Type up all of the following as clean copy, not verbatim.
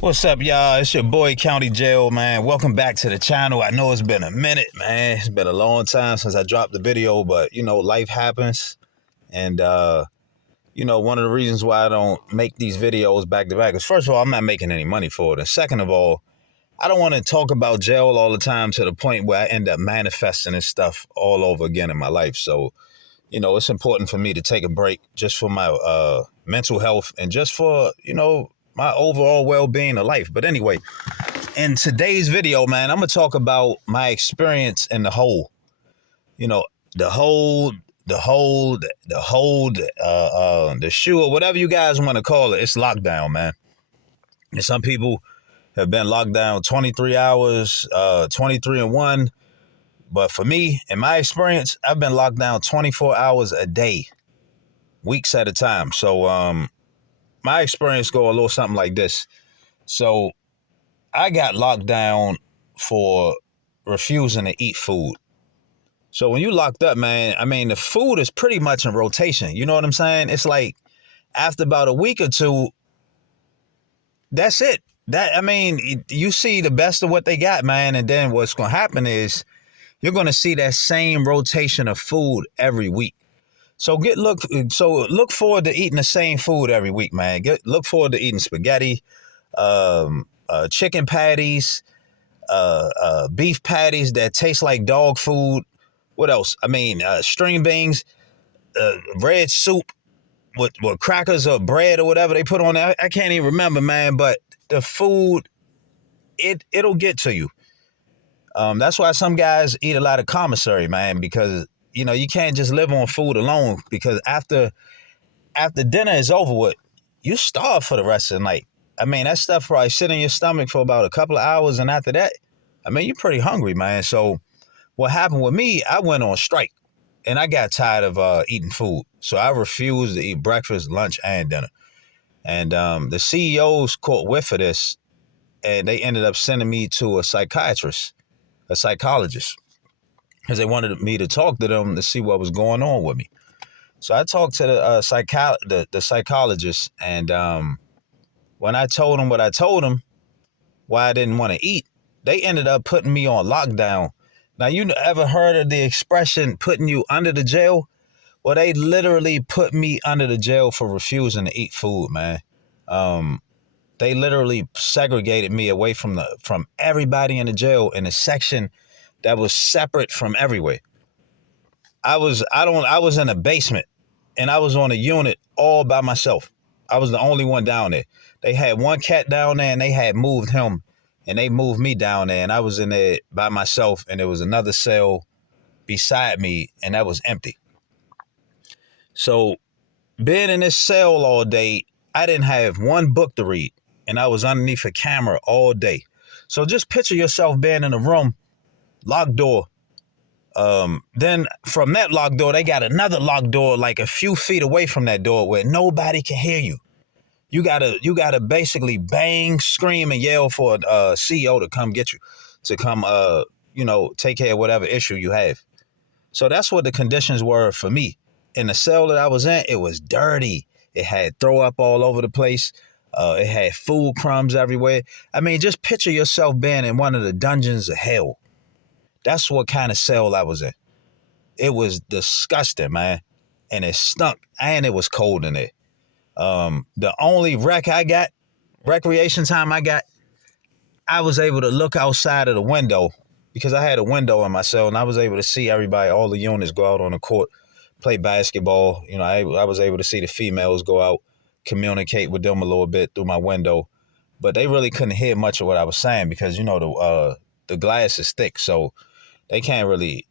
What's up, y'all? It's your boy County Jail, man. Welcome back to the channel. I know it's been a minute, man. It's been a long time since I dropped the video, but life happens. And one of the reasons why I don't make these videos back to back is, first of all, I'm not making any money for it. And second of all, I don't want to talk about jail all the time to the point where I end up manifesting this stuff all over again in my life. So, it's important for me to take a break just for my mental health and just for, my overall well-being of life. But anyway, in today's video, man, I'm gonna talk about my experience in the hole. You know, the hold, the shoe, or whatever you guys want to call it. It's lockdown, man. And some people have been locked down 23 hours, 23 and 1. But for me, in my experience, I've been locked down 24 hours a day, weeks at a time. So my experience go a little something like this. So I got locked down for refusing to eat food. So when you locked up, man, I mean, the food is pretty much in rotation. You know what I'm saying? It's like after about a week or two, that's it. You see the best of what they got, man. And then what's going to happen is you're going to see that same rotation of food every week. So look forward to eating the same food every week, man. Look forward to eating spaghetti, chicken patties, beef patties that taste like dog food. What else? String beans, red soup with crackers or bread or whatever they put on there. I can't even remember, man. But the food, it'll get to you. That's why some guys eat a lot of commissary, man, because you can't just live on food alone. Because after dinner is over with, you starve for the rest of the night. I mean, that stuff probably sit in your stomach for about a couple of hours, and after that, you're pretty hungry, man. So what happened with me, I went on strike, and I got tired of eating food. So I refused to eat breakfast, lunch, and dinner. And the CEOs caught whiff of this, and they ended up sending me to a psychiatrist, a psychologist, because they wanted me to talk to them to see what was going on with me. So I talked to the psychologist, and when I told him what I told him, why I didn't want to eat, they ended up putting me on lockdown. Now, you ever heard of the expression putting you under the jail? Well, they literally put me under the jail for refusing to eat food, man. They literally segregated me away from everybody in the jail in a section that was separate from everywhere. I was in a basement, and I was on a unit all by myself. I was the only one down there. They had one cat down there, and they had moved him, and they moved me down there, and I was in there by myself, and there was another cell beside me, and that was empty. So being in this cell all day, I didn't have one book to read, and I was underneath a camera all day. So just picture yourself being in a room, locked door. Then from that locked door, they got another locked door like a few feet away from that door where nobody can hear you. You gotta basically bang, scream, and yell for a CEO to come get you, to come take care of whatever issue you have. So that's what the conditions were for me. In the cell that I was in, it was dirty. It had throw up all over the place. It had food crumbs everywhere. I mean, just picture yourself being in one of the dungeons of hell. That's what kind of cell I was in. It was disgusting, man. And it stunk. And it was cold in there. The only recreation time I got, I was able to look outside of the window because I had a window in my cell, and I was able to see everybody, all the units go out on the court, play basketball. I was able to see the females go out, communicate with them a little bit through my window. But they really couldn't hear much of what I was saying because, the glass is thick, so they can't really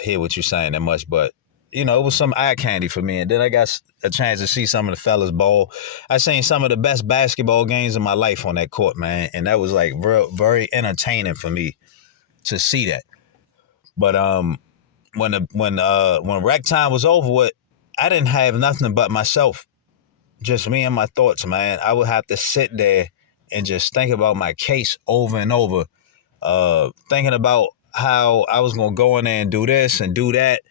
hear what you're saying that much. But it was some eye candy for me. And then I got a chance to see some of the fellas ball. I seen some of the best basketball games of my life on that court, man. And that was like very entertaining for me to see that. But when rec time was over with, I didn't have nothing but myself, just me and my thoughts, man. I would have to sit there and just think about my case over and over, thinking about how I was gonna go in there and do this and do that.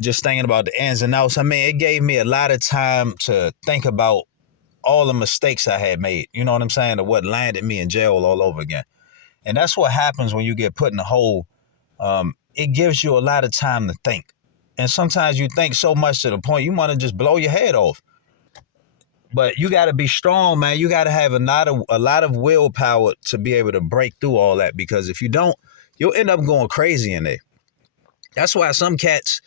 Just thinking about the ins and outs. I mean, it gave me a lot of time to think about all the mistakes I had made. You know what I'm saying? Or what landed me in jail all over again. And that's what happens when you get put in a hole. It gives you a lot of time to think. And sometimes you think so much to the point you want to just blow your head off. But you got to be strong, man. You got to have a lot of willpower to be able to break through all that. Because if you don't, you'll end up going crazy in there. That's why some cats,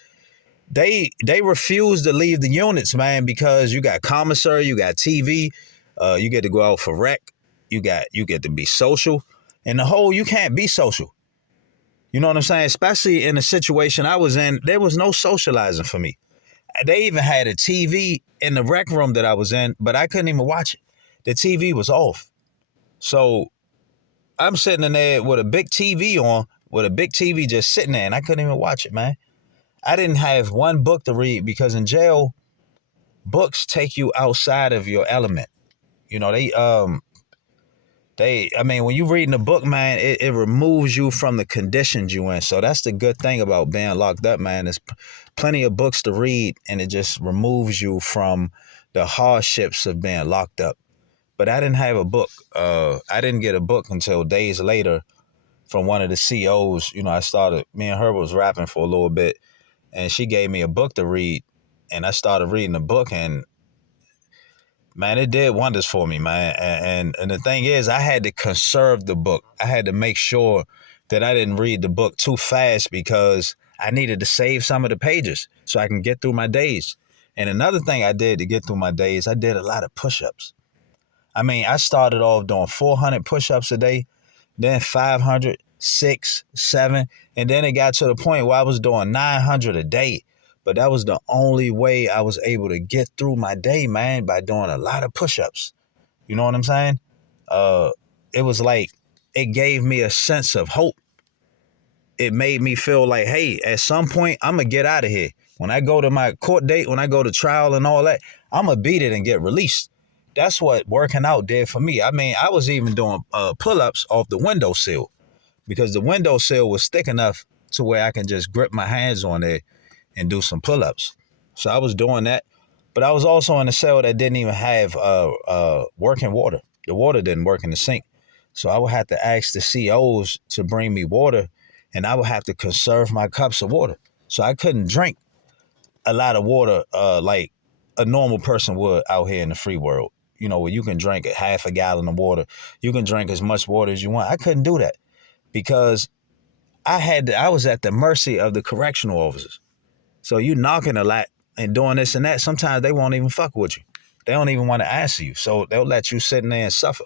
they refuse to leave the units, man, because you got commissary, you got TV, you get to go out for rec, you get to be social. In the whole, you can't be social. You know what I'm saying? Especially in the situation I was in, there was no socializing for me. They even had a TV in the rec room that I was in, but I couldn't even watch it. The TV was off. So I'm sitting in there with a big TV on, with a big TV just sitting there, and I couldn't even watch it, man. I didn't have one book to read because in jail, books take you outside of your element. You know, when you reading a book, man, it removes you from the conditions you in. So that's the good thing about being locked up, man. There's plenty of books to read, and it just removes you from the hardships of being locked up. But I didn't have a book. I didn't get a book until days later from one of the COs. You know, me and her was rapping for a little bit, and she gave me a book to read, and I started reading the book, and man, it did wonders for me, man. And the thing is, I had to conserve the book. I had to make sure that I didn't read the book too fast because I needed to save some of the pages so I can get through my days. And another thing I did to get through my days, I did a lot of push-ups. I mean, I started off doing 400 push-ups a day, then 500, 6, 7, and then it got to the point where I was doing 900 a day. But that was the only way I was able to get through my day, man, by doing a lot of push-ups. You know what I'm saying? It was like it gave me a sense of hope. It made me feel like, hey, at some point, I'm going to get out of here. When I go to my court date, when I go to trial and all that, I'm going to beat it and get released. That's what working out did for me. I mean, I was even doing pull-ups off the windowsill because the windowsill was thick enough to where I can just grip my hands on it and do some pull-ups. So I was doing that. But I was also in a cell that didn't even have working water. The water didn't work in the sink. So I would have to ask the COs to bring me water, and I would have to conserve my cups of water. So I couldn't drink a lot of water like a normal person would out here in the free world. You know, where you can drink a half a gallon of water. You can drink as much water as you want. I couldn't do that because I was at the mercy of the correctional officers. So you knocking a lot and doing this and that, sometimes they won't even fuck with you. They don't even want to answer you. So they'll let you sit in there and suffer.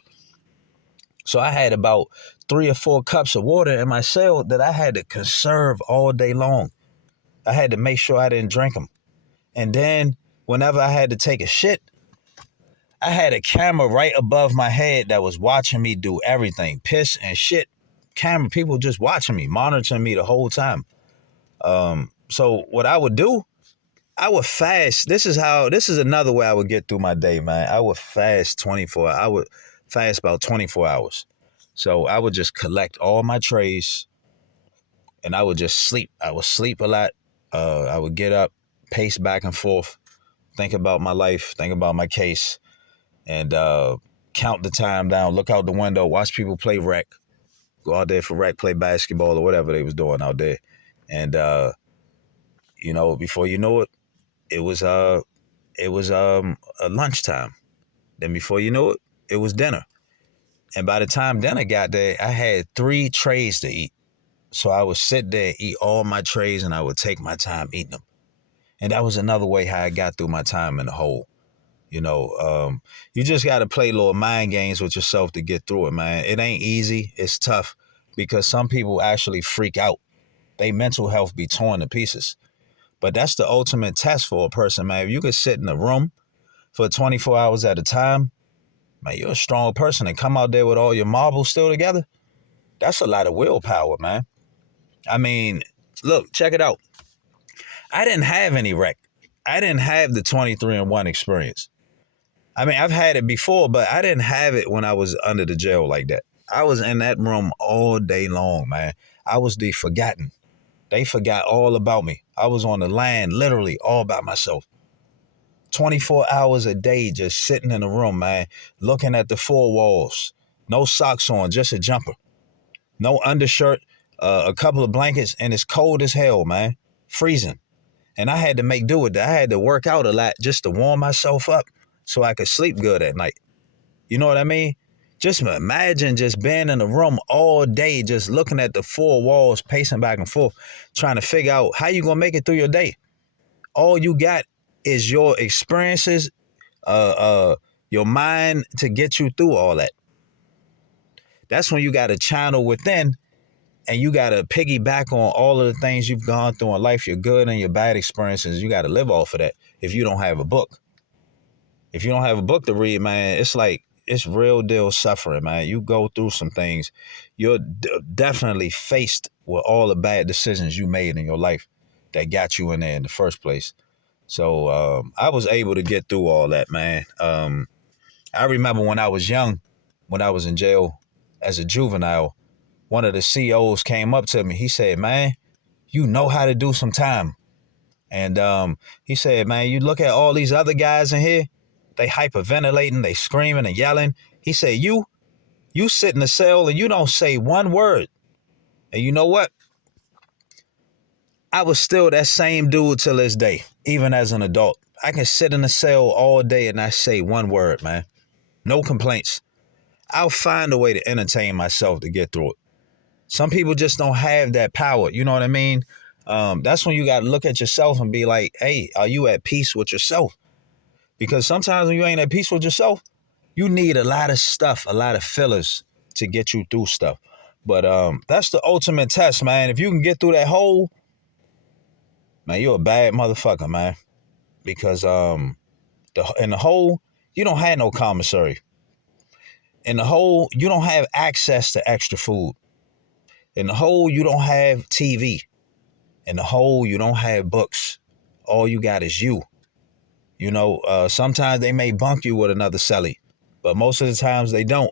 So I had about 3 or 4 cups of water in my cell that I had to conserve all day long. I had to make sure I didn't drink them. And then whenever I had to take a shit, I had a camera right above my head that was watching me do everything. Piss and shit. Camera, people just watching me, monitoring me the whole time. So what I would do, I would fast. This is another way I would get through my day, man. I would fast I would fast about 24 hours. So I would just collect all my trays and I would just sleep. I would sleep a lot. I would get up, pace back and forth, think about my life, think about my case, and count the time down, look out the window, watch people play rec, go out there for rec, play basketball or whatever they was doing out there. And, before you know it, it was a lunchtime. Then before you know it, it was dinner. And by the time dinner got there, I had 3 trays to eat. So I would sit there, eat all my trays, and I would take my time eating them. And that was another way how I got through my time in the hole. You just got to play little mind games with yourself to get through it, man. It ain't easy. It's tough because some people actually freak out. They mental health be torn to pieces. But that's the ultimate test for a person, man. If you could sit in a room for 24 hours at a time, man, you're a strong person. And come out there with all your marbles still together, that's a lot of willpower, man. I mean, look, check it out. I didn't have any rec. I didn't have the 23-and-1 experience. I mean, I've had it before, but I didn't have it when I was under the jail like that. I was in that room all day long, man. I was the forgotten. They forgot all about me. I was on the land literally all by myself. 24 hours a day just sitting in a room, man, looking at the four walls. No socks on, just a jumper. No undershirt, a couple of blankets, and it's cold as hell, man. Freezing. And I had to make do with that. I had to work out a lot just to warm myself up so I could sleep good at night. You know what I mean? Just imagine just being in a room all day, just looking at the four walls, pacing back and forth, trying to figure out how you gonna make it through your day. All you got is your experiences, uh, uh, your mind to get you through all that. That's when you got to channel within, and you got to piggyback on all of the things you've gone through in life, your good and your bad experiences. You got to live off of that if you don't have a book. If you don't have a book to read, man, it's like, it's real deal suffering, man. You go through some things. You're definitely faced with all the bad decisions you made in your life that got you in there in the first place. So I was able to get through all that, man. I remember when I was young, when I was in jail as a juvenile, one of the COs came up to me. He said, man, you know how to do some time. And he said, man, you look at all these other guys in here, they hyperventilating, they screaming and yelling. He said, you sit in the cell and you don't say one word. And you know what? I was still that same dude till this day, even as an adult. I can sit in the cell all day and not say one word, man. No complaints. I'll find a way to entertain myself to get through it. Some people just don't have that power. You know what I mean? That's when you got to look at yourself and be like, hey, are you at peace with yourself? Because sometimes when you ain't at peace with yourself, you need a lot of stuff, a lot of fillers to get you through stuff. But that's the ultimate test, man. If you can get through that hole, man, you're a bad motherfucker, man. Because in the hole, you don't have no commissary. In the hole, you don't have access to extra food. In the hole, you don't have TV. In the hole, you don't have books. All you got is you. You know, sometimes they may bunk you with another celly, but most of the times they don't.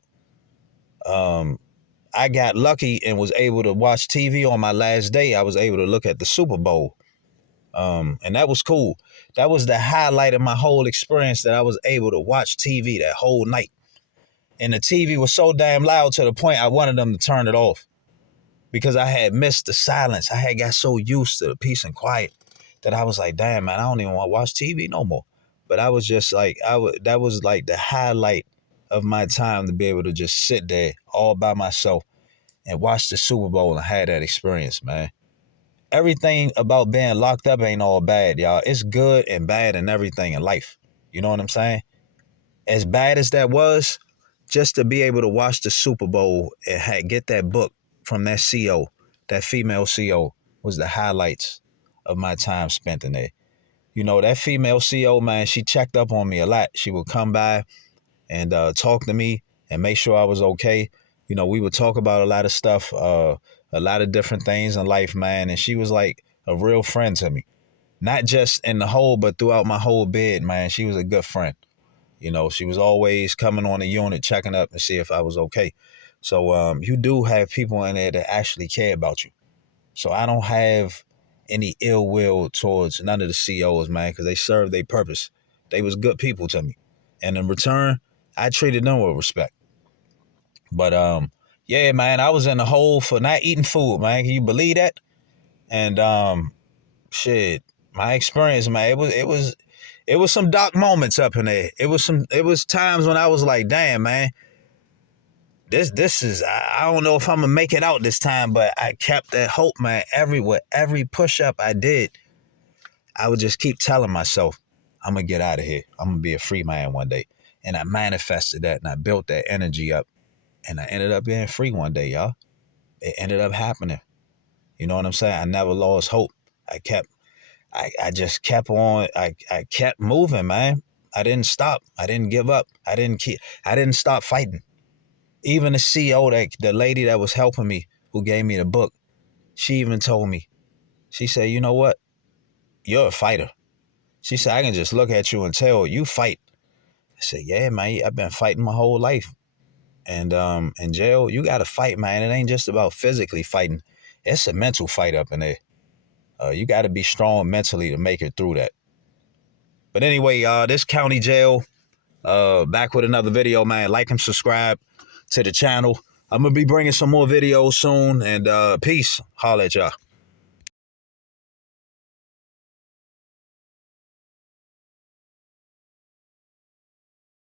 I got lucky and was able to watch TV on my last day. I was able to look at the Super Bowl. And that was cool. That was the highlight of my whole experience, that I was able to watch TV that whole night. And the TV was so damn loud to the point I wanted them to turn it off, because I had missed the silence. I had got so used to the peace and quiet that I was like, damn, man, I don't even want to watch TV no more. But I was just like, that was like the highlight of my time, to be able to just sit there all by myself and watch the Super Bowl and have that experience, man. Everything about being locked up ain't all bad, y'all. It's good and bad and everything in life. You know what I'm saying? As bad as that was, just to be able to watch the Super Bowl and get that book from that CO, that female CO, was the highlights of my time spent in there. You know, that female CO, man, she checked up on me a lot. She would come by and talk to me and make sure I was okay. You know, we would talk about a lot of stuff, a lot of different things in life, man. And she was like a real friend to me. Not just in the hole, but throughout my whole bed, man. She was a good friend. You know, she was always coming on the unit, checking up to see if I was okay. So you do have people in there that actually care about you. So I don't have any ill will towards none of the COs, man, because they served their purpose. They was good people to me. And in return, I treated them with respect. But yeah, man, I was in the hole for not eating food, man. Can you believe that? And shit, my experience, man, it was some dark moments up in there. It was times when I was like, damn, man, this is, I don't know if I'm gonna make it out this time, but I kept that hope, man. Every push up I did, I would just keep telling myself, I'm gonna get out of here. I'm gonna be a free man one day. And I manifested that, and I built that energy up, and I ended up being free one day, y'all. It ended up happening. You know what I'm saying? I never lost hope. I just kept on. I kept moving, man. I didn't stop. I didn't give up. I didn't stop fighting. Even the CEO, the lady that was helping me, who gave me the book, she even told me, she said, you know what? You're a fighter. She said, I can just look at you and tell you fight. I said, yeah, man, I've been fighting my whole life. And in jail, you got to fight, man. It ain't just about physically fighting. It's a mental fight up in there. You got to be strong mentally to make it through that. But anyway, this county jail. Back with another video, man. Like and subscribe to the channel. I'm gonna be bringing some more videos soon. And peace. Holla at y'all.